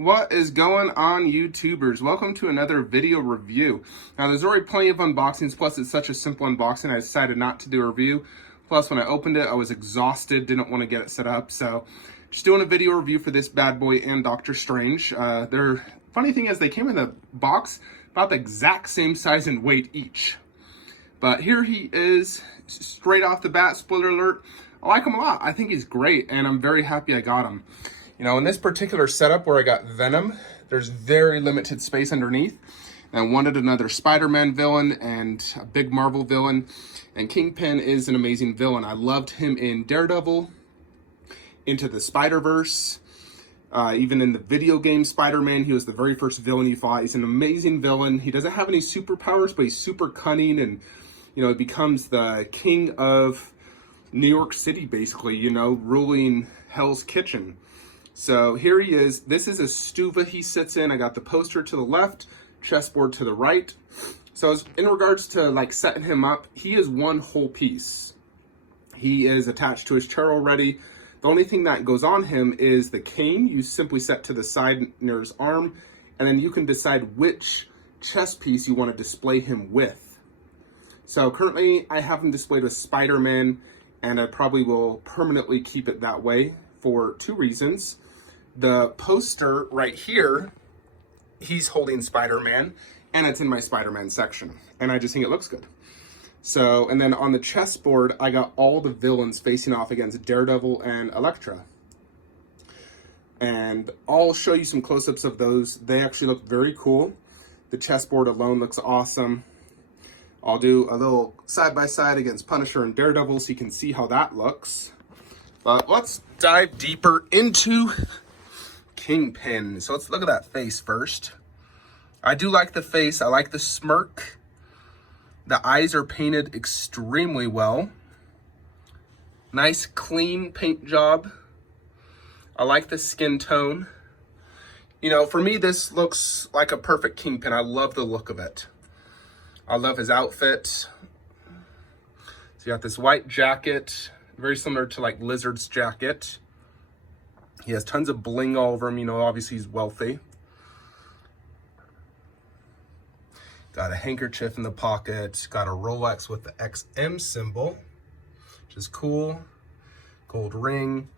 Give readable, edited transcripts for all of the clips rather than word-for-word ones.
What is going on, YouTubers? Welcome to another video review. Now, there's already plenty of unboxings, plus it's such a simple unboxing, I decided not to do a review. Plus, when I opened it, I was exhausted, didn't want to get it set up, so just doing a video review for this bad boy and Doctor Strange. Funny thing is, they came in a box about the exact same size and weight each. But here he is, straight off the bat, spoiler alert. I like him a lot. I think he's great, and I'm very happy I got him. You know, in this particular setup where I got Venom, there's very limited space underneath. And I wanted another Spider-Man villain and a big Marvel villain. And Kingpin is an amazing villain. I loved him in Daredevil, Into the Spider-Verse, even in the video game Spider-Man. He was the very first villain you fought. He's an amazing villain. He doesn't have any superpowers, but he's super cunning, and, you know, he becomes the king of New York City, basically, you know, ruling Hell's Kitchen. So here he is. This is a stuva he sits in. I got the poster to the left, chessboard to the right. So in regards to like setting him up, he is one whole piece. He is attached to his chair already. The only thing that goes on him is the cane. You simply set to the side near his arm, and then you can decide which chess piece you want to display him with. So currently I have him displayed with Spider-Man, and I probably will permanently keep it that way for two reasons. The poster right here, he's holding Spider-Man, and it's in my Spider-Man section, and I just think it looks good. So, and then on the chessboard, I got all the villains facing off against Daredevil and Elektra. And I'll show you some close-ups of those. They actually look very cool. The chessboard alone looks awesome. I'll do a little side-by-side against Punisher and Daredevil so you can see how that looks. But let's dive deeper into Kingpin. So let's look at that face first. I do like the face. I like the smirk. The eyes are painted extremely well. Nice clean paint job. I like the skin tone. You know, for me, this looks like a perfect Kingpin. I love the look of it. I love his outfit. So you got this white jacket, very similar to like Lizard's jacket. He has tons of bling all over him. You know, obviously he's wealthy. Got a handkerchief in the pocket. Got a Rolex with the XM symbol, which is cool. Gold ring.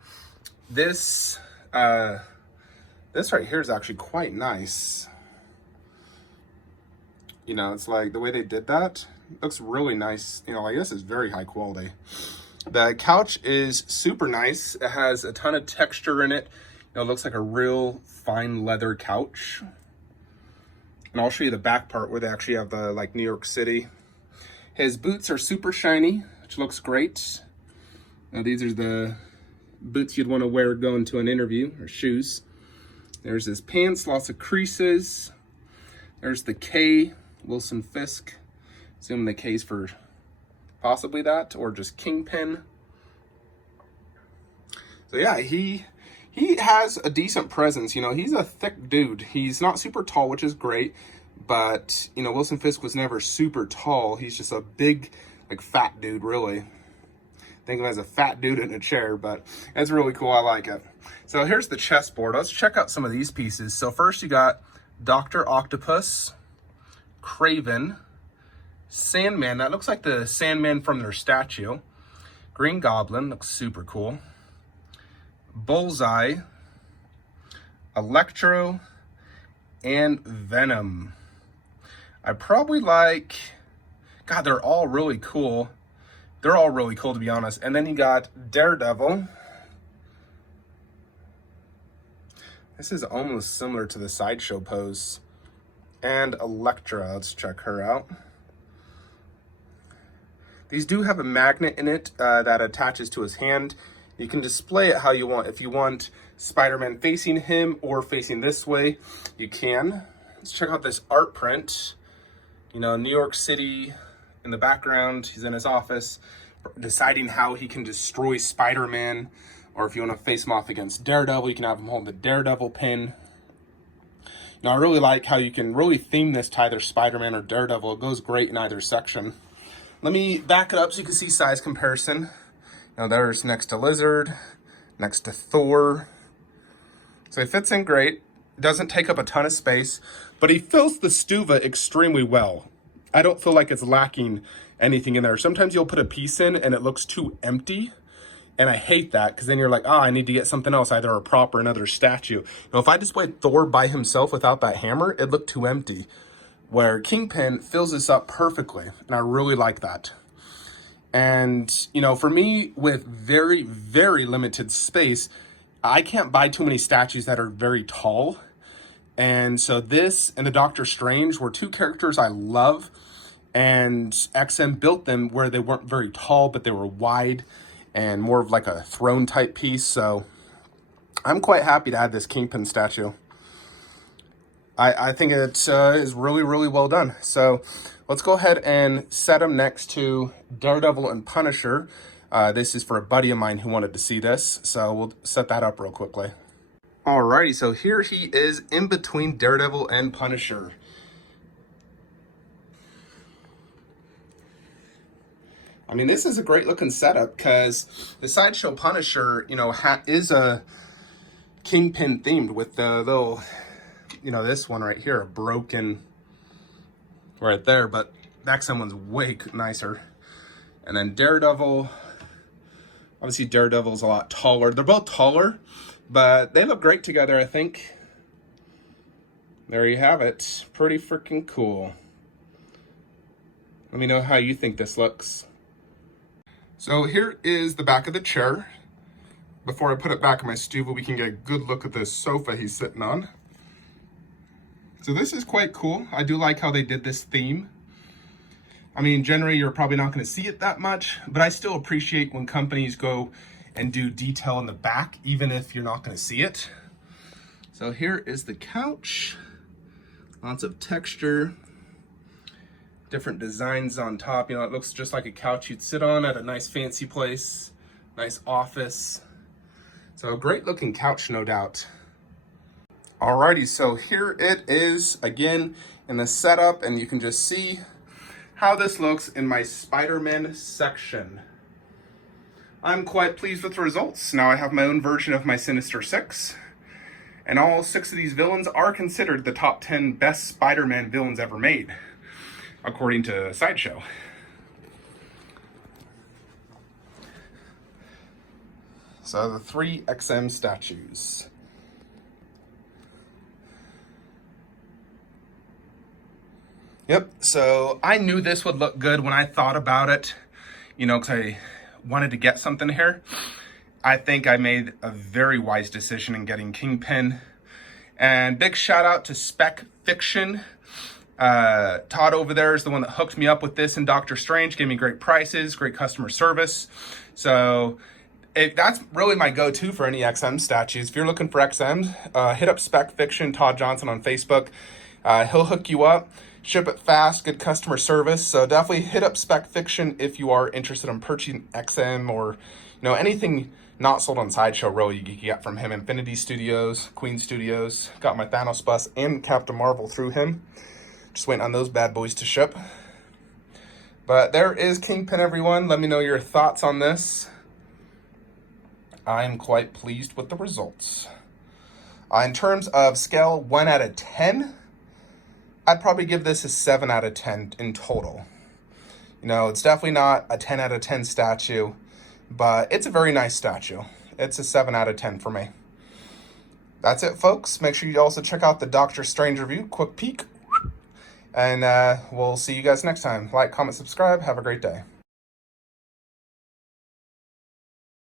This right here is actually quite nice. You know, it's like the way they did that looks really nice. You know, like this is very high quality. The couch is super nice. It has a ton of texture in it. You know, it looks like a real fine leather couch. And I'll show you the back part where they actually have the like New York City. His boots are super shiny, which looks great. Now these are the boots you'd want to wear going to an interview, or shoes. There's his pants, lots of creases. There's the K, Wilson Fisk. Assuming the K's for possibly that, or just Kingpin. So yeah, he has a decent presence. You know, he's a thick dude. He's not super tall, which is great, but you know, Wilson Fisk was never super tall. He's just a big, like, fat dude, really. Think of him as a fat dude in a chair, but it's really cool. I like it. So here's the chessboard. Let's check out some of these pieces. So first you got Dr. Octopus, Kraven, Sandman. That looks like the Sandman from their statue. Green Goblin looks super cool. Bullseye, Electro, and Venom. I probably like, God, they're all really cool. They're all really cool, to be honest. And then you got Daredevil. This is almost similar to the Sideshow pose. And Elektra, let's check her out. These do have a magnet in it that attaches to his hand. You can display it how you want. If you want Spider-Man facing him or facing this way, you can. Let's check out this art print. You know, New York City in the background. He's in his office deciding how he can destroy Spider-Man. Or if you want to face him off against Daredevil, you can have him hold the Daredevil pin. Now, I really like how you can really theme this to either Spider-Man or Daredevil. It goes great in either section. Let me back it up so you can see size comparison. Now there's next to Lizard, next to Thor. So it fits in great. doesn't take up a ton of space, but he fills the stuva extremely well. I don't feel like it's lacking anything in there. Sometimes you'll put a piece in and it looks too empty, and I hate that, because then you're like, I need to get something else, either a prop or another statue. Now, if I displayed Thor by himself without that hammer, it'd look too empty, where Kingpin fills this up perfectly, and I really like that. And, you know, for me, with very, very limited space, I can't buy too many statues that are very tall. And so this and the Doctor Strange were two characters I love, and XM built them where they weren't very tall, but they were wide and more of like a throne type piece. So I'm quite happy to add this Kingpin statue. I think it is really, really well done. So let's go ahead and set him next to Daredevil and Punisher. This is for a buddy of mine who wanted to see this, so we'll set that up real quickly. Alrighty, so here he is in between Daredevil and Punisher. I mean, this is a great looking setup, because the Sideshow Punisher, you know, is a Kingpin themed with the little, you know, this one right here, a broken right there, but the XM one's way nicer. And then Daredevil, obviously Daredevil's a lot taller. They're both taller, but they look great together, I think. There you have it. Pretty freaking cool. Let me know how you think this looks. So here is the back of the chair. Before I put it back in my stuva, we can get a good look at this sofa he's sitting on. So this is quite cool. I do like how they did this theme. I mean, generally you're probably not going to see it that much, but I still appreciate when companies go and do detail in the back, even if you're not going to see it. So here is the couch. Lots of texture. Different designs on top. You know, it looks just like a couch you'd sit on at a nice fancy place. Nice office. So a great looking couch, no doubt. Alrighty, so here it is again in the setup, and you can just see how this looks in my Spider-Man section. I'm quite pleased with the results. Now I have my own version of my Sinister Six, and all 6 of these villains are considered the top 10 best Spider-Man villains ever made, according to Sideshow. So the 3 XM statues. Yep, so I knew this would look good when I thought about it, you know, because I wanted to get something here. I think I made a very wise decision in getting Kingpin. And big shout out to Spec Fiction. Todd over there is the one that hooked me up with this and Doctor Strange, gave me great prices, great customer service. So that's really my go-to for any XM statues. If you're looking for XM, hit up Spec Fiction, Todd Johnson on Facebook. He'll hook you up. Ship it fast, good customer service. So definitely hit up Spec Fiction if you are interested in purchasing XM or, you know, anything not sold on Sideshow really you can get from him. Infinity Studios, Queen Studios. Got my Thanos bus and Captain Marvel through him. Just waiting on those bad boys to ship. But there is Kingpin, everyone. Let me know your thoughts on this. I am quite pleased with the results. In terms of scale 1 out of 10, I'd probably give this a 7 out of 10 in total. You know, it's definitely not a 10 out of 10 statue, but it's a very nice statue. It's a 7 out of 10 for me. That's it, folks. Make sure you also check out the Doctor Strange review, quick peek. And we'll see you guys next time. Like, comment, subscribe. Have a great day.